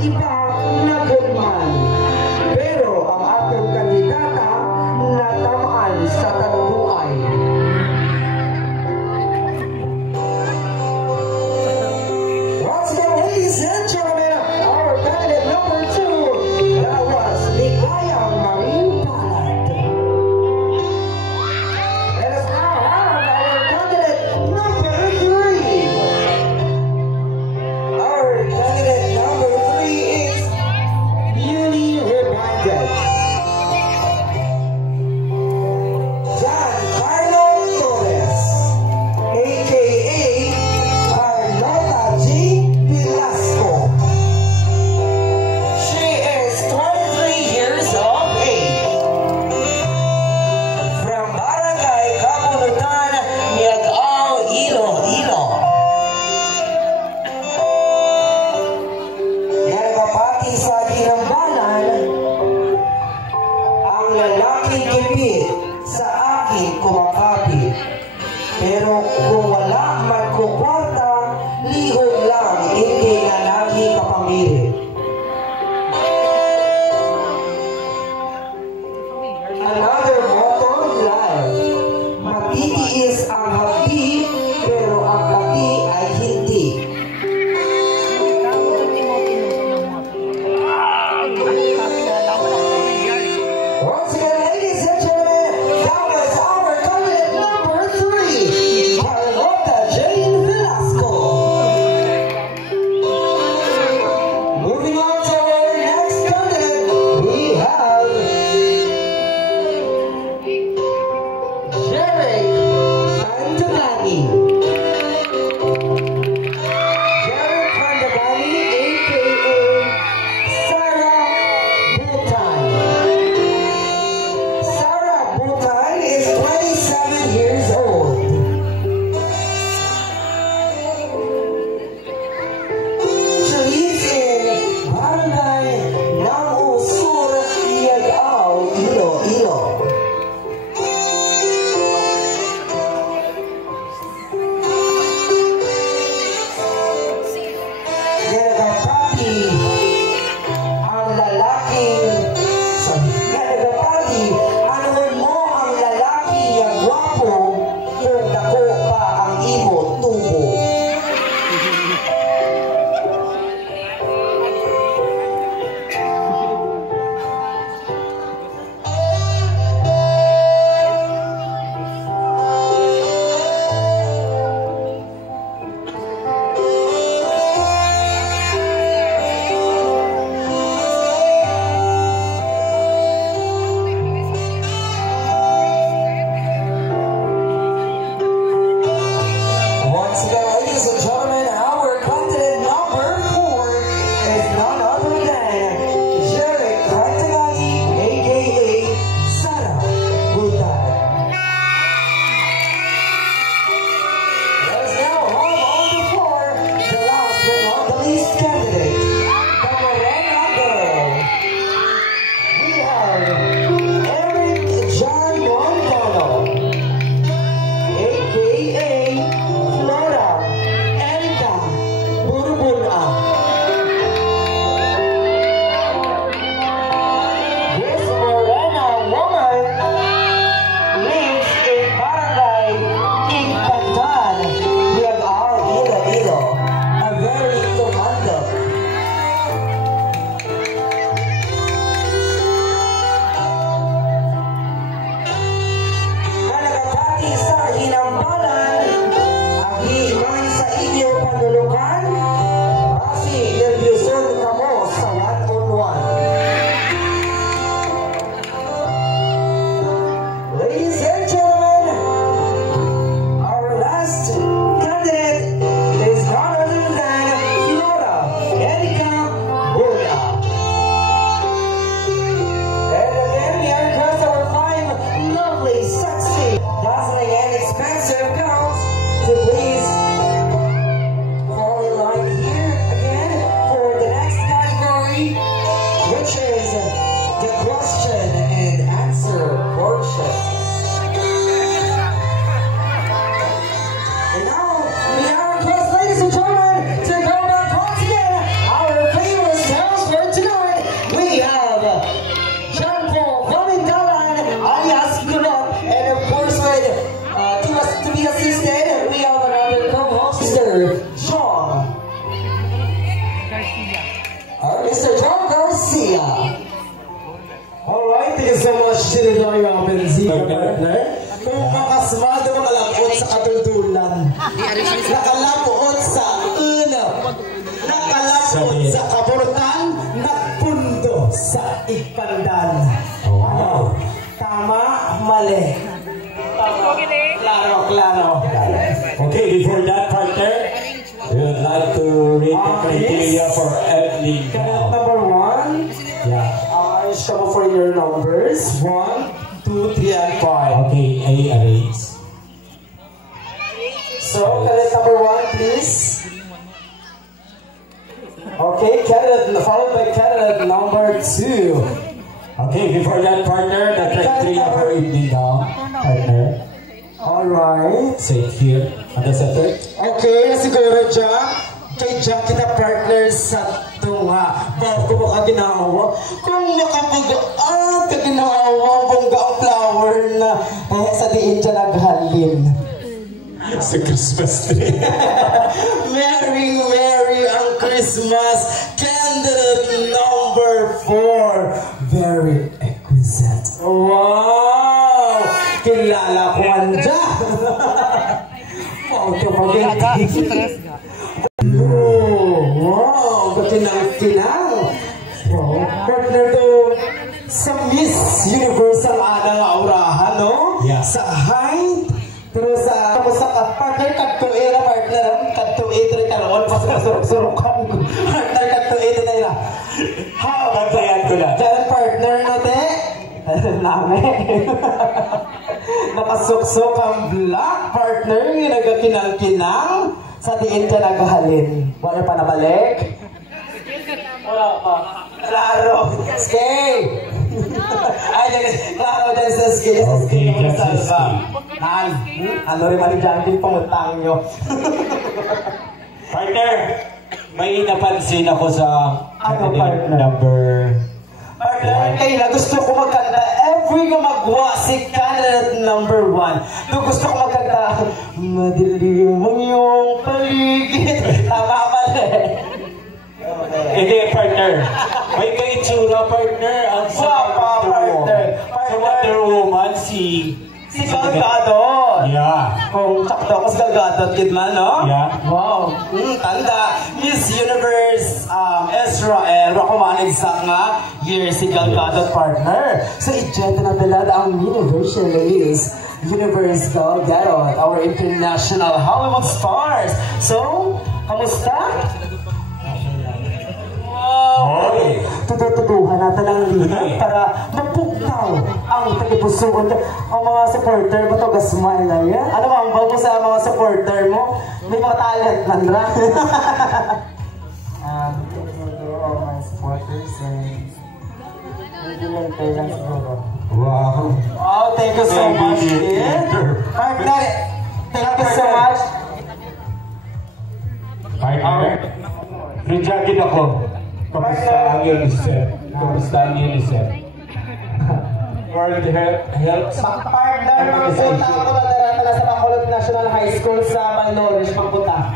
iba na gulman. Pero ang atong kandidata natamaan sa talubuay. Once again, ladies and gentlemen, our candidate number 2, that was Ligaya Marie Palad. Let us now have our candidate number 3. Our candidate number 3 is Mr. John Garcia. Alright, thank you so much, Shinodaya Benzina partner. Kung makasmado makalapot sa katuldulan, nakalapot sa ulap, nakalapot sa kaburutan, nagpundo sa ipandan. Wow. Tama, mali. Klaro. Okay, before that, partner, we would like to read the criteria for every Cadet number 1. Yeah. Show for your numbers. 1, 2, 3, and 5. Okay, A arrange. So, cadet number 1, please. Okay, cadet followed by cadet number 2. Okay, before that, partner, the criteria for evening gown, partner. Alright. Say it here on the center. Okay, siguro Jack. Kay Jack kita partner sa tunga. Bago mo ka ginawa. Kung makapag-aan ka ginawa, bongga ang flower na sa diin dyan naghalin. Sa Christmas tree. Merry ang Christmas. Candidate number 4. Very exquisite. Wow! Kilala ko anja. Wow, ito pag-ibig. Wow, katinang-tinang. Wow, partner to sa Miss Universe ang anang aurahan, no? Yeah. Sa height, pero sa partner, kadtuin na partner, kadtuin rin karoon, pas kasurok-surokan. Partner, kadtuin na nila. Bantayan ko na. Diyan partner natin. Namin. Nakasuksok ang black partner, yung nagkakinang-kinang. Sa diin ka naghahalin. Wala pa nabalik? Wala pa. Klaro. Skay! Ay, klaro dyan sa skay. Okay, dyan sa skay. Ano rin mali dyan din pamutang nyo. Partner, may napansin ako sa Ano, partner? number... Partner, kaya gusto ko magkanta. Every nga magwa si candidate number 1. Doon gusto ko magkanta. Madilim ang iyong paligid. Tama mali. Hindi, partner. May kaitsura, partner. Ang Wapa, partner. Sa Wonder Woman, si Gal Gadot. Yeah. Kung sakto ko si Gal Gadot, kid man, no? Yeah. Wow. Tanda. Miss Universe Israel. Rakumanig sa nga year si Gal Gadot, partner. So, ijeta na talad ang universal is Universe Gal Gadot, our international Hollywood stars. So, kamusta? Okay. Tututuduhan natin ang lihat para mapugtaw ang tagipusoon. Ang mga supporter mo to, gasmay na yan. Ano ba ang bago sa mga supporter mo? May mga talent, Nandra. All my supporters and hindi lang kayo lang siguro. Wow. Oh, thank you so much, kid. Partner, thank you so much. Partner, rejected ako. Kamusta ang UNICEF? Kamusta ang UNICEF? World Health Partner, magpunta ako na sa Bacolod National High School sa Malnourished. Magpunta.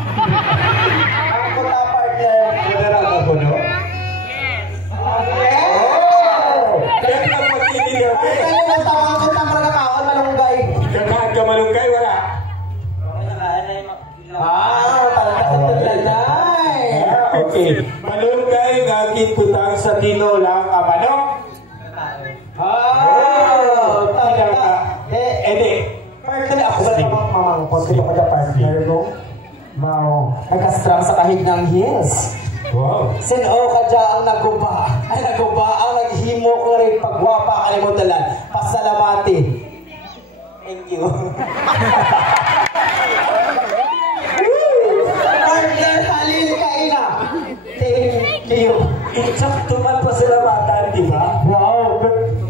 Ang punta, partner. Madarang ako, no? Yes! Kaya ka mag-inilyo. Kaya mo tawang punta para kakaon, malunggay. Kakahan ka malunggay, wala. Talanay. Okay. Malunggay, gagit putang sa tinolang manok. Partner, ako ba namang mamangkot? Kita ko na partner, no? Nagkastrang sa kahig ng heels. Wow. Sino ka dyan ang naguba? Ay, naguba ang naghimo ko rin pagwapa kalimutan. Pasalamati. Thank you. Partner, halil ka ina. Thank you. Sakto man pasalamatan, di ba? Wow.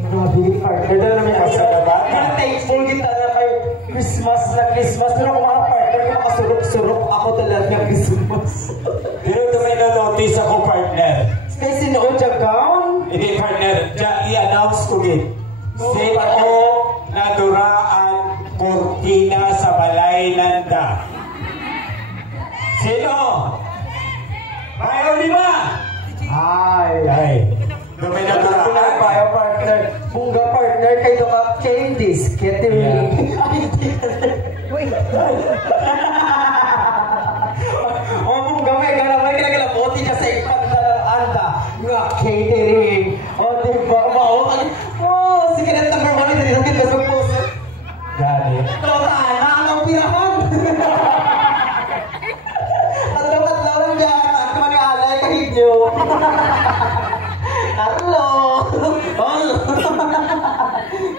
Grabe, partner. Dala namin Pasalamatan. Thankful kita na kayo. Christmas na Christmas. Pero kung mga partner, kung makasurok-surok ako talaga Christmas. Pero ito may na-notice ako, partner. Kaya sinuod siya gown? Hindi, partner. I-announce ko din. Sino naduraan Cortina sa Balay Nanda? Sino? Ayaw lima! Ay, Ay. Gamay na tayo, partner. Bunga partner, kayo ka candies. Catering. O, bunga may ganamay kinagalabuti ka sa ipagdalanda. Nga catering. O, diba? Sige na, number 1 ito. Dinagin ka sa puso. Gani. Totana, ang pirahan. Tatlo-tatlo lang dyan. Ang manialay kahit nyo. Hello!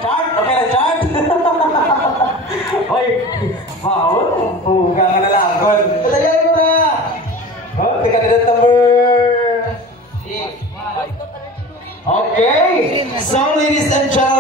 Chart! Okay na, chart! Hoy! Wow! Puga ka na lang. Patagayin mo na! Okay, candidate number... Okay! So, ladies and gentlemen,